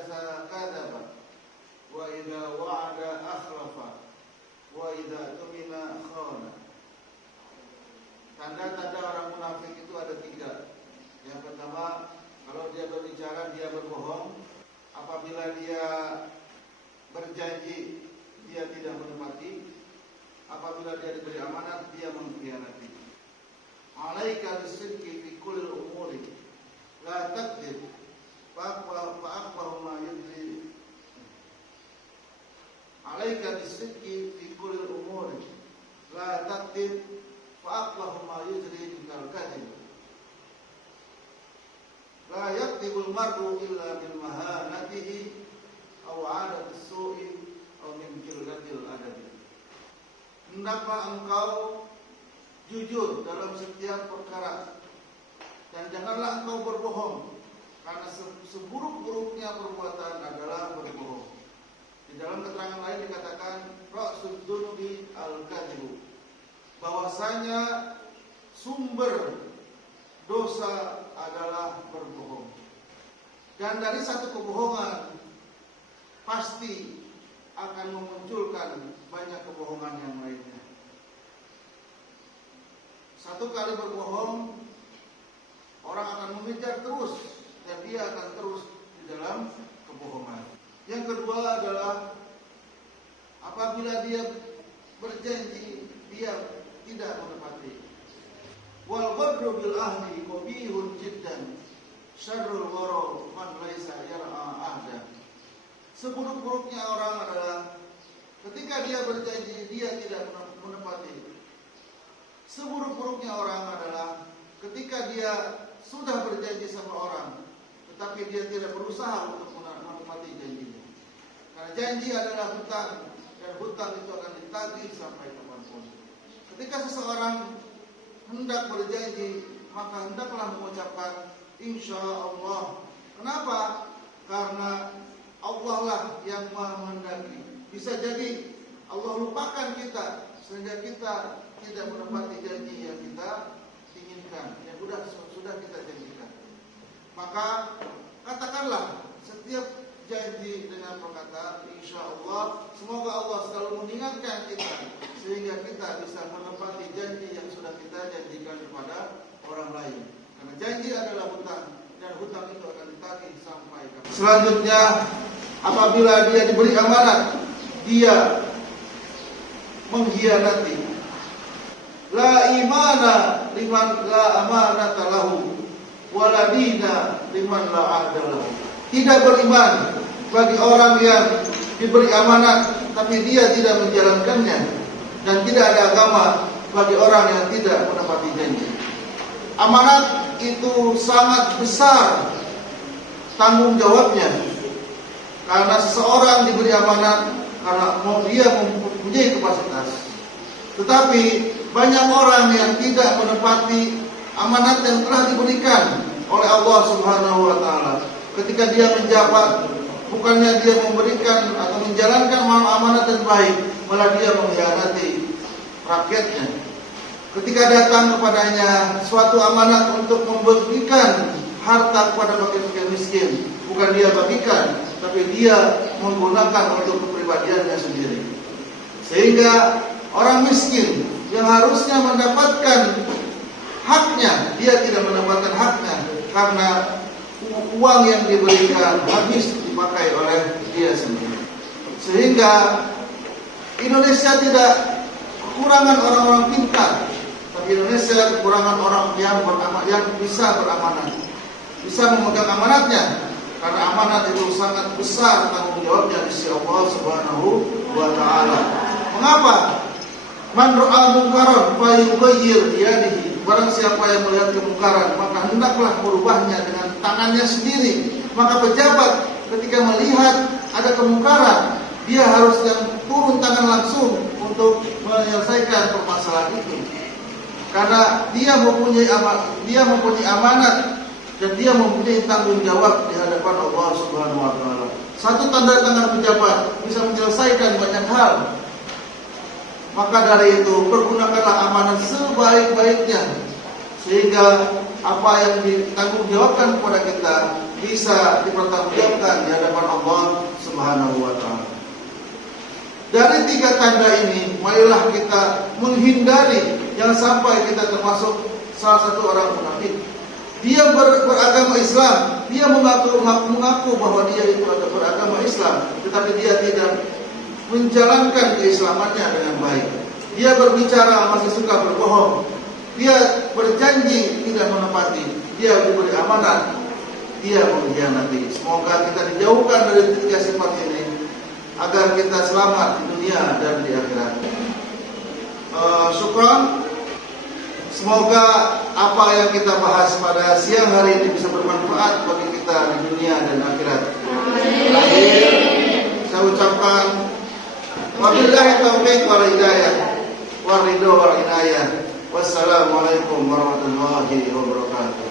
haddatsa kadzaba wa idza wa'ada akhlafa wa idza tumina khana. Tanda-tanda orang munafik itu ada 3. Yang pertama, kalau dia berbicara dia berbohong. Apabila dia berjanji dia tidak menepati. Apabila dia diberi amanat dia mengkhianati. Alaika bisidqi fi kulli umuri la takdzib fa aqbahu ma yudri. Alaika bisidqi fi kulli umuri la takdzib fa aqbahu ma yudri minal kadzib. La yaktibul mar'u illa bil mahanatihi aw 'adatis su'i aw min qillatil adabi. Hendaklah engkau jujur dalam setiap perkara dan janganlah engkau berbohong, karena seburuk-buruknya perbuatan adalah berbohong. Di dalam keterangan lain dikatakan ra'sud dunubi al-kadzibu, bahwasanya sumber dosa adalah berbohong. Dan dari satu kebohongan pasti akan memunculkan banyak kebohongan yang lainnya. Satu kali berbohong, orang akan mengejar terus dan dia akan terus di dalam kebohongan. Yang kedua adalah apabila dia berjanji dia tidak menepati. Wal ghadru bil ahdi qabihun jiddan syarrul wara man laisa yar'a ahda. Seburuk-buruknya orang adalah ketika dia berjanji dia tidak menepati. Seburuk-buruknya orang adalah ketika dia sudah berjanji sama orang tetapi dia tidak berusaha untuk menepati janjinya. Karena janji adalah hutang dan hutang itu akan ditagih sampai kapanpun. Ketika seseorang hendak berjanji, maka hendaklah mengucapkan insya Allah. Kenapa? Karena Allah lah yang Maha menghendaki. Bisa jadi Allah lupakan kita sehingga kita tidak menepati janji yang kita inginkan, yang sudah kita janjikan. Maka katakanlah setiap janji dengan perkataan insya Allah. Semoga Allah selalu mengingatkan kita sehingga kita bisa menepati janji yang sudah kita janjikan kepada orang lain. Karena janji adalah hutang dan hutang itu akan ditagih sampai kapan. Selanjutnya, apabila dia diberi amanat, dia mengkhianati. La imana liman la amanata lahu wa la dina liman la ahda lahu. Tidak beriman bagi orang yang diberi amanat tapi dia tidak menjalankannya. Dan tidak ada agama bagi orang yang tidak menepati janji. Amanat itu sangat besar tanggung jawabnya. Karena seseorang diberi amanat karena dia mempunyai kapasitas. Tetapi banyak orang yang tidak menepati amanat yang telah diberikan oleh Allah Subhanahu wa taala. Ketika dia menjabat, bukannya dia memberikan atau menjalankan amanat yang baik, malah dia mengkhianati rakyatnya. Ketika datang kepadanya suatu amanat untuk membagikan harta kepada fakir miskin, bukan dia bagikan, tapi dia menggunakan untuk kepribadiannya sendiri. Sehingga orang miskin yang harusnya mendapatkan haknya, dia tidak mendapatkan haknya karena uang yang diberikan habis dipakai oleh dia sendiri. Sehingga Indonesia tidak kekurangan orang-orang pintar, tapi Indonesia kekurangan orang yang bisa beramanat, bisa memegang amanatnya. Karena amanat itu sangat besar tanggung jawabnya di sisi Allah Subhanahu wa taala. Mengapa? Man ra'a munkaran fa yughayyir biyadihi. Barang siapa yang melihat kemungkaran, maka hendaklah merubahnya dengan tangannya sendiri. Maka pejabat ketika melihat ada kemungkaran, dia harus yang turun tangan langsung untuk menyelesaikan permasalahan itu. Karena dia mempunyai amanat dan dia mempunyai tanggung jawab di hadapan Allah Subhanahu wa taala. Satu tanda tangan pejabat bisa menyelesaikan banyak hal. Maka dari itu pergunakanlah amanat sebaik-baiknya sehingga apa yang ditanggung jawabkan kepada kita bisa dipertanggungjawabkan di hadapan Subhanahu wa ta'ala. Dari 3 tanda ini, marilah kita menghindari jangan sampai kita termasuk salah satu orang munafik. Dia beragama Islam, dia mengaku bahwa dia itu ada beragama Islam, tetapi dia tidak menjalankan keislamannya dengan baik. Dia berbicara masih suka berbohong. Dia berjanji tidak menepati. Dia diberi amanat, dia mengkhianati. Semoga kita dijauhkan dari 3 sifat ini, agar kita selamat di dunia dan di akhirat. Syukran. Semoga apa yang kita bahas pada siang hari ini bisa bermanfaat bagi kita di dunia dan akhirat. Terakhir, saya ucapkan wabillahi taufiq wal hidayah wal ridho wal inayah. Wassalamualaikum warahmatullahi wabarakatuh.